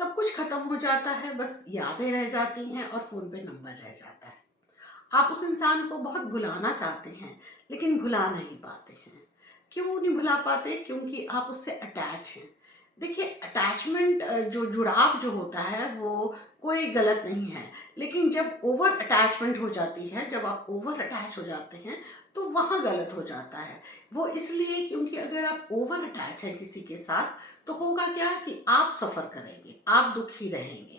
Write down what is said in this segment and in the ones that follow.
सब कुछ खत्म हो जाता है, बस यादें रह जाती हैं और फ़ोन पे नंबर रह जाता है। आप उस इंसान को बहुत भुलाना चाहते हैं, लेकिन भुला नहीं पाते हैं। क्यों नहीं भुला पाते? क्योंकि आप उससे अटैच हैं। देखिए, अटैचमेंट जो जुड़ाव जो होता है वो कोई गलत नहीं है, लेकिन जब ओवर अटैचमेंट हो जाती है, जब आप ओवर अटैच हो जाते हैं, तो वहाँ गलत हो जाता है। वो इसलिए क्योंकि अगर आप ओवर अटैच हैं किसी के साथ, तो होगा क्या कि आप सफ़र करेंगे, आप दुखी रहेंगे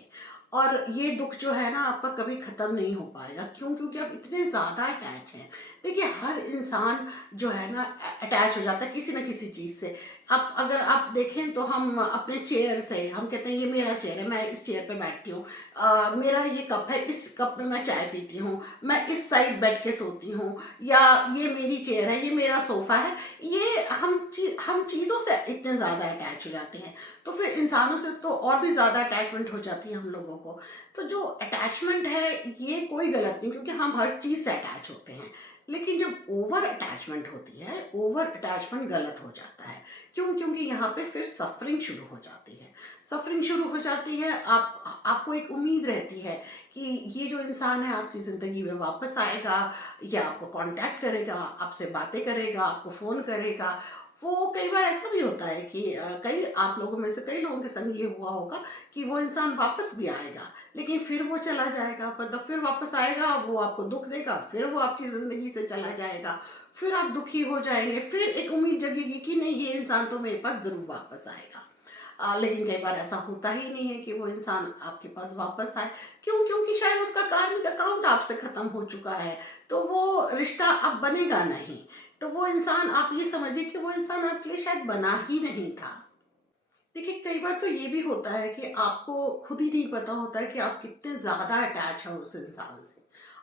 और ये दुःख जो है ना आपका कभी ख़त्म नहीं हो पाएगा। क्यों? क्योंकि आप इतने ज़्यादा अटैच हैं। देखिए, हर इंसान जो है ना अटैच हो जाता है किसी न किसी चीज़ से। आप अगर आप देखें तो हम अपने चेयर से हम कहते हैं ये मेरा चेयर है, मैं इस चेयर पे बैठती हूँ। मेरा ये कप है, इस कप में मैं चाय पीती हूँ, मैं इस साइड बैठ के सोती हूँ, या ये मेरी चेयर है, ये मेरा सोफ़ा है। ये हम चीज़ों से इतने ज़्यादा अटैच हो जाते हैं, तो फिर इंसानों से तो और भी ज़्यादा अटैचमेंट हो जाती है हम लोगों को। तो जो अटैचमेंट है ये कोई गलत नहीं, क्योंकि हम हर चीज़ से अटैच होते हैं। लेकिन जब ओवर अटैचमेंट होती है, ओवर अटैचमेंट गलत हो जाता है। क्यों? क्योंकि यहाँ पे फिर सफ़रिंग शुरू हो जाती है। सफ़रिंग शुरू हो जाती है, आपको एक उम्मीद रहती है कि ये जो इंसान है आपकी ज़िंदगी में वापस आएगा, या आपको कॉन्टैक्ट करेगा, आपसे बातें करेगा, आपको फ़ोन करेगा। वो कई बार ऐसा भी होता है कि कई आप लोगों में से कई लोगों के संग ये हुआ होगा कि वो इंसान वापस भी आएगा, लेकिन फिर वो चला जाएगा, मतलब फिर वापस आएगा, वो आपको दुःख देगा, फिर वो आपकी ज़िंदगी से चला जाएगा, फिर आप दुखी हो जाएँगे, फिर एक उम्मीद जगेगी कि नहीं, ये इंसान तो मेरे पास ज़रूर वापस आएगा। लेकिन कई बार ऐसा होता ही नहीं है कि वो इंसान आपके पास वापस आए। क्यों? क्योंकि शायद उसका कार्मिक अकाउंट आपसे ख़त्म हो चुका है, तो वो रिश्ता अब बनेगा नहीं। तो वो इंसान, आप ये समझिए कि वो इंसान आपके लिए शायद बना ही नहीं था। देखिए, कई बार तो ये भी होता है कि आपको खुद ही नहीं पता होता है कि आप कितने ज़्यादा अटैच हैं उस इंसान से।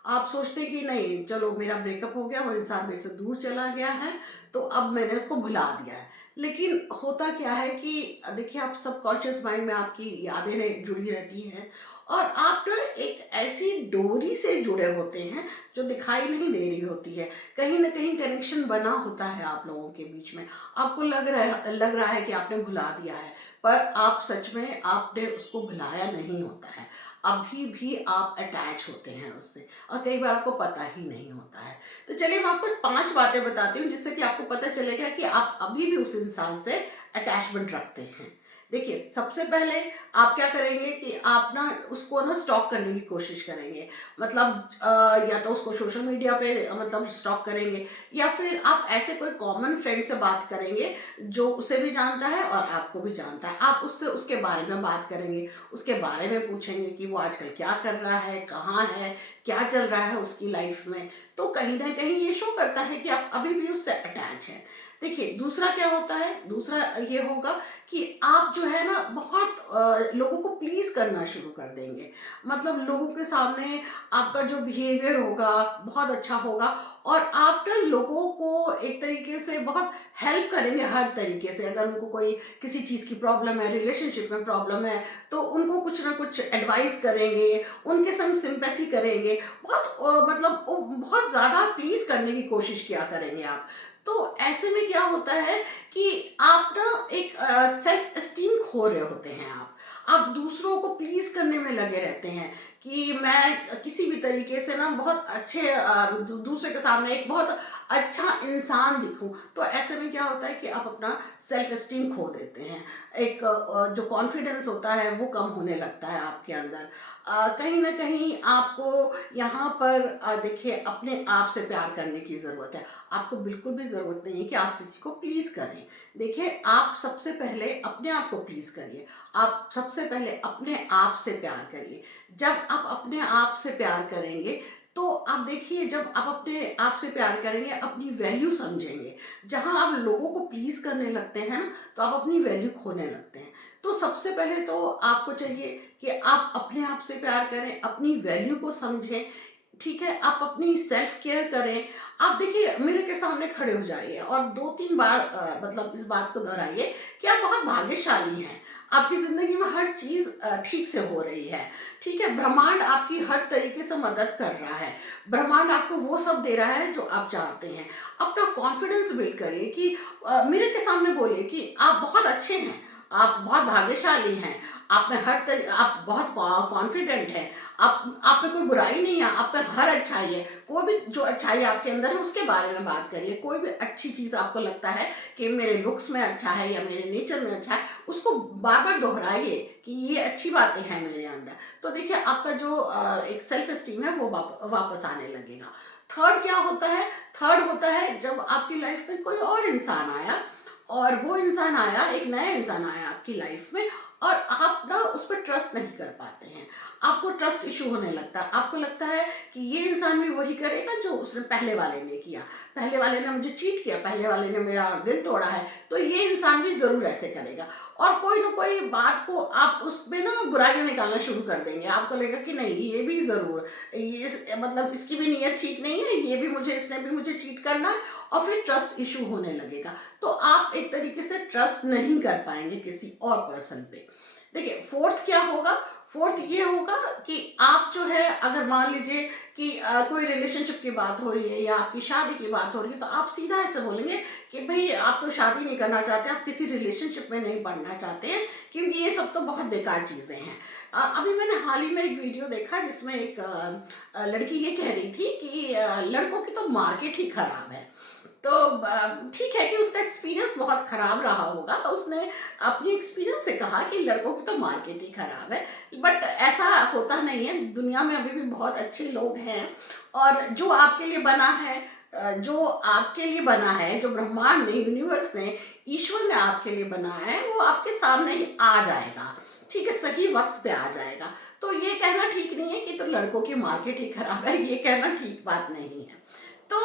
आप सोचते हैं कि नहीं, चलो मेरा ब्रेकअप हो गया, वो इंसान मेरे से दूर चला गया है, तो अब मैंने उसको भुला दिया है। लेकिन होता क्या है कि देखिए, आप सबकॉन्शियस माइंड में आपकी यादें जुड़ी रहती हैं, और आप ना एक ऐसी डोरी से जुड़े होते हैं जो दिखाई नहीं दे रही होती है। कहीं न कहीं कनेक्शन बना होता है आप लोगों के बीच में। आपको लग रहा है कि आपने भुला दिया है, पर आप सच में आपने उसको भुलाया नहीं होता है। अभी भी आप अटैच होते हैं उससे, और कई बार आपको पता ही नहीं होता है। तो चलिए, मैं आपको 5 बातें बताती हूँ जिससे कि आपको पता चलेगा कि आप अभी भी उस इंसान से अटैचमेंट रखते हैं। देखिए, सबसे पहले आप क्या करेंगे कि आप ना उसको ना स्टॉक करने की कोशिश करेंगे। मतलब या तो उसको सोशल मीडिया पे मतलब स्टॉक करेंगे, या फिर आप ऐसे कोई कॉमन फ्रेंड से बात करेंगे जो उसे भी जानता है और आपको भी जानता है। आप उससे उसके बारे में बात करेंगे, उसके बारे में पूछेंगे कि वो आजकल क्या कर रहा है, कहाँ है, क्या चल रहा है उसकी लाइफ में। तो कहीं न कहीं ये शो करता है कि आप अभी भी उससे अटैच हैं। देखिए, दूसरा क्या होता है, दूसरा ये होगा कि आप जो है ना बहुत लोगों को प्लीज़ करना शुरू कर देंगे। मतलब लोगों के सामने आपका जो बिहेवियर होगा बहुत अच्छा होगा, और आप ना लोगों को एक तरीके से बहुत हेल्प करेंगे हर तरीके से। अगर उनको कोई किसी चीज़ की प्रॉब्लम है, रिलेशनशिप में प्रॉब्लम है, तो उनको कुछ ना कुछ एडवाइस करेंगे, उनके संग सिंपैथी करेंगे। बहुत मतलब बहुत ज़्यादा प्लीज़ करने की कोशिश किया करेंगे आप। तो ऐसे में क्या होता है कि आप ना एक सेल्फ एस्टीम खो रहे होते हैं आप। आप दूसरों को प्लीज़ करने में लगे रहते हैं कि मैं किसी भी तरीके से ना बहुत अच्छे दूसरे के सामने एक बहुत अच्छा इंसान दिखूं। तो ऐसे में क्या होता है कि आप अपना सेल्फ एस्टीम खो देते हैं। एक जो कॉन्फिडेंस होता है वो कम होने लगता है आपके अंदर। कहीं ना कहीं आपको यहाँ पर देखिए, अपने आप से प्यार करने की ज़रूरत है। आपको बिल्कुल भी ज़रूरत नहीं है कि आप किसी को प्लीज़ करें। देखिए, आप सबसे पहले अपने आप को प्लीज़ करिए। आप सबसे पहले अपने आप से प्यार करिए। जब आप अपने आप से प्यार करेंगे, तो आप देखिए, जब आप अपने आप से प्यार करेंगे, अपनी वैल्यू समझेंगे। जहाँ आप लोगों को प्लीज़ करने लगते हैं ना, तो आप अपनी वैल्यू खोने लगते हैं। तो सबसे पहले तो आपको चाहिए कि आप अपने आप से प्यार करें, अपनी वैल्यू को समझें, ठीक है? आप अपनी सेल्फ केयर करें। आप देखिए, मिरर के सामने खड़े हो जाइए और 2-3 बार मतलब इस बात को दोहराइए कि आप बहुत भाग्यशाली हैं। आपकी ज़िंदगी में हर चीज़ ठीक से हो रही है, ठीक है? ब्रह्मांड आपकी हर तरीके से मदद कर रहा है। ब्रह्मांड आपको वो सब दे रहा है जो आप चाहते हैं। अपना कॉन्फिडेंस बिल्ड करिए कि मिरर के सामने बोलिए कि आप बहुत अच्छे हैं, आप बहुत भाग्यशाली हैं, आप में आप बहुत कॉन्फिडेंट हैं, आप में कोई बुराई नहीं है, आप में हर अच्छाई है। कोई भी जो अच्छाई आपके अंदर है उसके बारे में बात करिए। कोई भी अच्छी चीज़ आपको लगता है कि मेरे लुक्स में अच्छा है या मेरे नेचर में अच्छा है, उसको बार-बार दोहराइए कि ये अच्छी बातें हैं मेरे अंदर। तो देखिए आपका जो एक सेल्फ एस्टीम है वो वापस आने लगेगा। थर्ड क्या होता है? थर्ड होता है जब आपकी लाइफ में कोई और इंसान आया, और वो इंसान आया, एक नया इंसान आया आपकी लाइफ में, और आप ना उस पर ट्रस्ट नहीं कर पाते हैं। आपको ट्रस्ट इश्यू होने लगता है। आपको लगता है कि ये इंसान भी वही करेगा जो उसने पहले वाले ने किया। पहले वाले ने मुझे चीट किया, पहले वाले ने मेरा दिल तोड़ा है, तो ये इंसान भी ज़रूर ऐसे करेगा। और कोई ना कोई बात को आप उसमें ना बुराइयाँ निकालना शुरू कर देंगे। आपको लगेगा कि नहीं, ये भी ज़रूर, मतलब इसकी भी नीयत ठीक नहीं है, ये भी मुझे, इसने भी मुझे चीट करना है, और फिर ट्रस्ट इश्यू होने लगेगा। तो आप एक तरीके से ट्रस्ट नहीं कर पाएँगे किसी और पर्सन पे। देखिए फोर्थ क्या होगा? फोर्थ ये होगा कि आप जो है, अगर मान लीजिए कि कोई रिलेशनशिप की बात हो रही है या आपकी शादी की बात हो रही है, तो आप सीधा ऐसे बोलेंगे कि भई आप तो शादी नहीं करना चाहते, आप किसी रिलेशनशिप में नहीं पड़ना चाहते हैं, क्योंकि ये सब तो बहुत बेकार चीज़ें हैं। अभी मैंने हाल ही में एक वीडियो देखा जिसमें एक लड़की ये कह रही थी कि लड़कों की तो मार्केट ही खराब है। तो ठीक है कि उसका एक्सपीरियंस बहुत ख़राब रहा होगा, तो उसने अपनी एक्सपीरियंस से कहा कि लड़कों की तो मार्केट ही ख़राब है। बट ऐसा होता नहीं है, दुनिया में अभी भी बहुत अच्छे लोग हैं, और जो आपके लिए बना है, जो आपके लिए बना है, जो ब्रह्मांड ने, यूनिवर्स ने, ईश्वर ने आपके लिए बनाया है, वो आपके सामने ही आ जाएगा। ठीक है, सही वक़्त पे आ जाएगा। तो ये कहना ठीक नहीं है कि तो लड़कों की मार्केट ही ख़राब है, ये कहना ठीक बात नहीं है। तो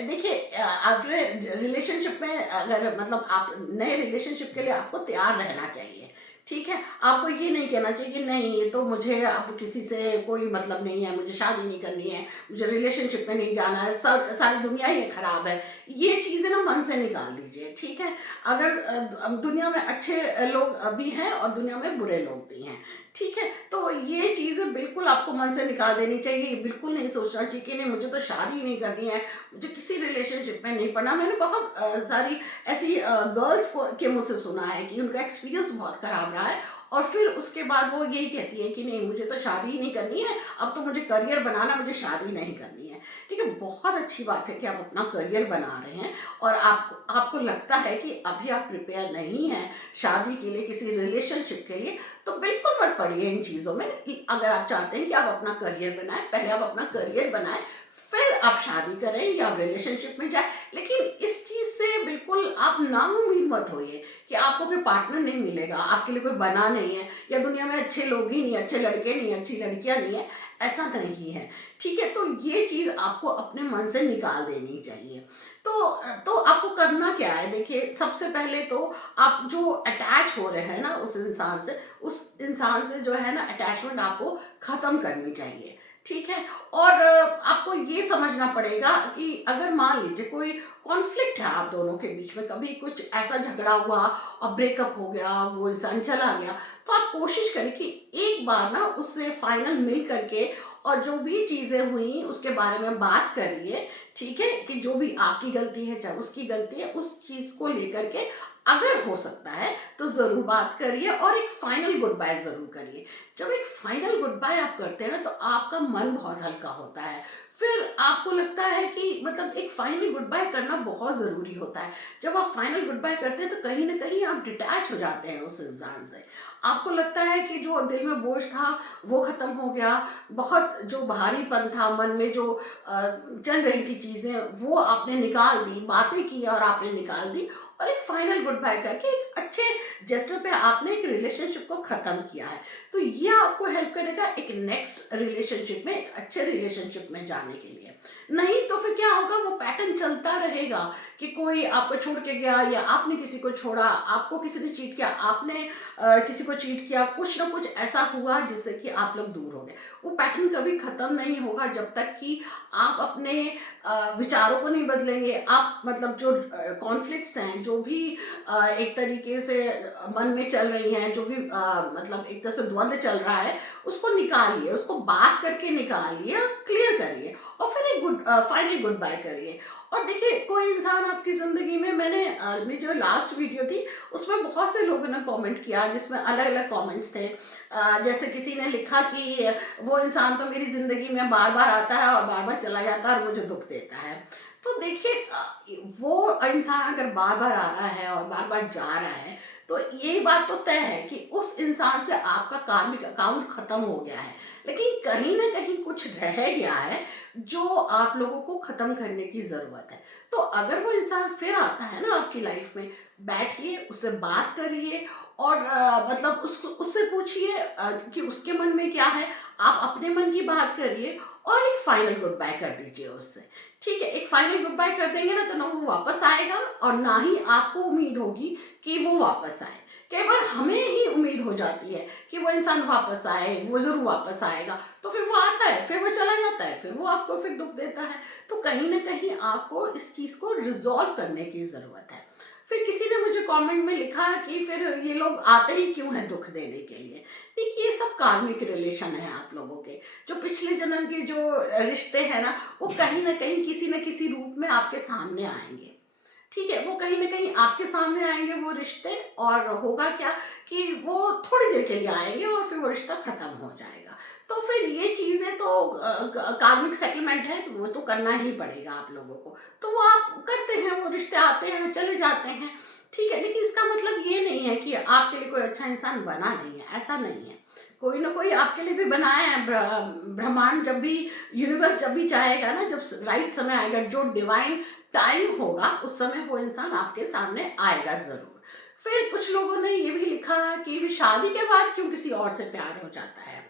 देखिए, आपने रिलेशनशिप में, अगर मतलब आप नए रिलेशनशिप के लिए आपको तैयार रहना चाहिए। ठीक है, आपको ये नहीं कहना चाहिए कि नहीं, ये तो मुझे अब किसी से कोई मतलब नहीं है, मुझे शादी नहीं करनी है, मुझे रिलेशनशिप में नहीं जाना है, सब सारी दुनिया ही खराब है। ये चीज़ें ना मन से निकाल दीजिए। ठीक है, अगर दुनिया में अच्छे लोग भी हैं और दुनिया में बुरे लोग भी हैं। ठीक है, तो ये चीज़ें बिल्कुल आपको मन से निकाल देनी चाहिए। ये बिल्कुल नहीं सोचना चाहिए कि नहीं, मुझे तो शादी ही नहीं करनी है, मुझे किसी रिलेशनशिप में नहीं पड़ना। मैंने बहुत सारी ऐसी गर्ल्स को के मुँह से सुना है कि उनका एक्सपीरियंस बहुत ख़राब रहा है, और फिर उसके बाद वो यही कहती है कि नहीं, मुझे तो शादी ही नहीं करनी है, अब तो मुझे करियर बनाना, मुझे शादी नहीं करनी है। ठीक है, बहुत अच्छी बात है कि आप अपना करियर बना रहे हैं, और आपको आपको लगता है कि अभी आप प्रिपेयर नहीं हैं शादी के लिए, किसी रिलेशनशिप के लिए, तो बिल्कुल मत पड़िए इन चीज़ों में। अगर आप चाहते हैं कि आप अपना करियर बनाएँ, पहले आप अपना करियर बनाएँ, फिर आप शादी करें या आप रिलेशनशिप में जाएँ। लेकिन इस चीज़ से बिल्कुल आप नाउम्मीद मत होइए कि आपको कोई पार्टनर नहीं मिलेगा, आपके लिए कोई बना नहीं है, या दुनिया में अच्छे लोग ही नहीं, अच्छे लड़के नहीं, अच्छी लड़कियाँ नहीं हैं, ऐसा नहीं है। ठीक है, तो ये चीज़ आपको अपने मन से निकाल देनी चाहिए। तो आपको करना क्या है? देखिए, सबसे पहले तो आप जो अटैच हो रहे हैं ना उस इंसान से जो है ना, अटैचमेंट आपको ख़त्म करनी चाहिए। ठीक है? और आपको ये समझना पड़ेगा कि अगर मान लीजिए कोई कॉन्फ्लिक्ट है आप दोनों के बीच में, कभी कुछ ऐसा झगड़ा हुआ और ब्रेकअप हो गया, वो इंसान चला गया, तो आप कोशिश करें कि एक बार ना उससे फाइनल मिल करके, और जो भी चीज़ें हुई उसके बारे में बात करिए। ठीक है? कि जो भी आपकी गलती है, चाहे उसकी गलती है, उस चीज़ को लेकर के अगर हो सकता है तो ज़रूर बात करिए, और एक फाइनल गुड बाय ज़रूर करिए। जब एक फाइनल गुड बाय आप करते हैं ना, तो आपका मन बहुत हल्का होता है। फिर आपको लगता है कि मतलब एक फाइनल गुड बाय करना बहुत ज़रूरी होता है। जब आप फाइनल गुड बाय करते हैं, तो कहीं न कहीं आप डिटैच हो जाते हैं उस इंसान से। आपको लगता है कि जो दिल में बोझ था वो ख़त्म हो गया, बहुत जो भारीपन था मन में, जो चल रही थी चीज़ें, वो आपने निकाल दी, बातें की और आपने निकाल दी, और एक फाइनल गुड बाय करके एक अच्छे जेस्चर पे आपने एक रिलेशनशिप को ख़त्म किया है। तो ये आपको हेल्प करेगा एक नेक्स्ट रिलेशनशिप में, एक अच्छे रिलेशनशिप में जाने के लिए। नहीं तो फिर क्या होगा, वो पैटर्न चलता रहेगा कि कोई आपको छोड़ के गया, या आपने किसी को छोड़ा, आपको किसी ने चीट किया, आपने किसी को चीट किया, कुछ ना कुछ ऐसा हुआ जिससे कि आप लोग दूर हो गए। वो पैटर्न कभी ख़त्म नहीं होगा जब तक कि आप अपने विचारों को नहीं बदलेंगे। आप मतलब जो कॉन्फ्लिक्ट्स हैं, जो भी एक तरीके से मन में चल रही हैं, जो भी मतलब एक तरह से द्वंद चल रहा है, उसको निकालिए, उसको बात करके निकालिए और क्लियर करिए। और फिर एक फाइनल गुड बाय करिए। और देखिए, कोई इंसान आपकी ज़िंदगी में, मैंने मेरी जो लास्ट वीडियो थी उसमें बहुत से लोगों ने कमेंट किया, जिसमें अलग-अलग कमेंट्स थे। जैसे किसी ने लिखा कि वो इंसान तो मेरी ज़िंदगी में बार-बार आता है और बार-बार चला जाता है और मुझे दुःख देता है। तो देखिए, वो इंसान अगर बार-बार आ रहा है और बार-बार जा रहा है, तो ये बात तो तय है कि उस इंसान से आपका कार्मिक अकाउंट खत्म हो गया है। लेकिन कहीं न कहीं कुछ रह गया है, जो आप लोगों को खत्म करने की ज़रूरत है। तो अगर वो इंसान फिर आता है ना आपकी लाइफ़ में, बैठिए, उससे बात करिए और मतलब उसको उससे पूछिए कि उसके मन में क्या है, आप अपने मन की बात करिए और एक फाइनल गुड बाय कर दीजिए उससे। ठीक है? एक फाइनल गुड बाय कर देंगे ना, तो ना वो वापस आएगा और ना ही आपको उम्मीद होगी कि वो वापस आए। कई बार हमें ही उम्मीद हो जाती है कि वो इंसान वापस आए, वो ज़रूर वापस आएगा, तो फिर वो आता है, फिर वो चला जाता है, फिर वो आपको फिर दुःख देता है। तो कहीं न कहीं आपको इस चीज़ को रिज़ॉल्व करने की ज़रूरत है। फिर किसी ने मुझे कमेंट में लिखा कि फिर ये लोग आते ही क्यों हैं दुःख देने के लिए? देखिए, ये सब कार्मिक रिलेशन है आप लोगों के। जो पिछले जन्म के जो रिश्ते हैं ना, वो कहीं न कहीं किसी न किसी रूप में आपके सामने आएँगे। ठीक है? वो कहीं न कहीं आपके सामने आएँगे वो रिश्ते, और होगा क्या कि वो थोड़ी देर के लिए आएँगे और फिर वो रिश्ता ख़त्म हो जाएगा। तो फिर ये चीज़ें तो कार्मिक सेटलमेंट है, तो वो तो करना ही पड़ेगा आप लोगों को। तो वो आप करते हैं, वो रिश्ते आते हैं, चले जाते हैं, ठीक है? लेकिन इसका मतलब ये नहीं है कि आपके लिए कोई अच्छा इंसान बना नहीं है, ऐसा नहीं है। कोई न कोई आपके लिए भी बनाया है। ब्रह्मांड जब भी, यूनिवर्स जब भी चाहेगा ना, जब राइट समय आएगा, जो डिवाइन टाइम होगा, उस समय वो इंसान आपके सामने आएगा ज़रूर। फिर कुछ लोगों ने ये भी लिखा कि शादी के बाद क्यों किसी और से प्यार हो जाता है।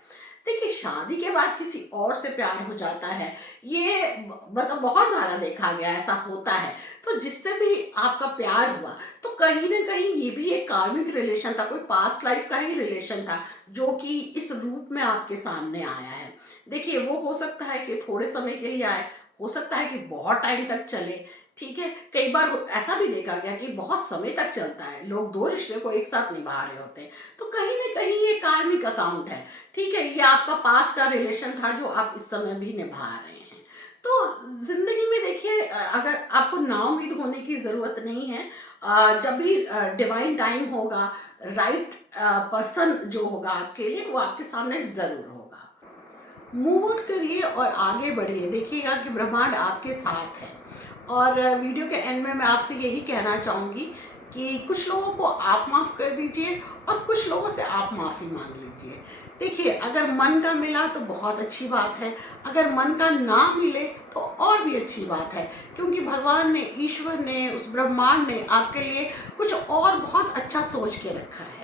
देखिए, शादी के बाद किसी और से प्यार हो जाता है, ये मतलब बहुत ज़्यादा देखा गया है, ऐसा होता है। तो जिससे भी आपका प्यार हुआ, तो कहीं न कहीं ये भी एक कार्मिक रिलेशन था, कोई पास्ट लाइफ़ का ही रिलेशन था, जो कि इस रूप में आपके सामने आया है। देखिए, वो हो सकता है कि थोड़े समय के लिए आए, हो सकता है कि बहुत टाइम तक चले, ठीक है? कई बार ऐसा भी देखा गया कि बहुत समय तक चलता है, लोग 2 रिश्ते को एक साथ निभा रहे होते हैं। तो कहीं न कहीं ये कार्मिक अकाउंट है, ठीक है? ये आपका पास्ट का रिलेशन था, जो आप इस समय भी निभा रहे हैं। तो ज़िंदगी में देखिए, अगर आपको नाउम्मीद होने की ज़रूरत नहीं है। जब भी डिवाइन टाइम होगा, राइट पर्सन जो होगा आपके लिए, वो आपके सामने ज़रूर होगा। मूव ऑन करिए और आगे बढ़िए, देखिएगा कि ब्रह्मांड आपके साथ है। और वीडियो के एंड में मैं आपसे यही कहना चाहूँगी कि कुछ लोगों को आप माफ़ कर दीजिए और कुछ लोगों से आप माफ़ी मांग लीजिए। देखिए, अगर मन का मिला तो बहुत अच्छी बात है, अगर मन का ना मिले तो और भी अच्छी बात है, क्योंकि भगवान ने, ईश्वर ने, उस ब्रह्मांड ने आपके लिए कुछ और बहुत अच्छा सोच के रखा है।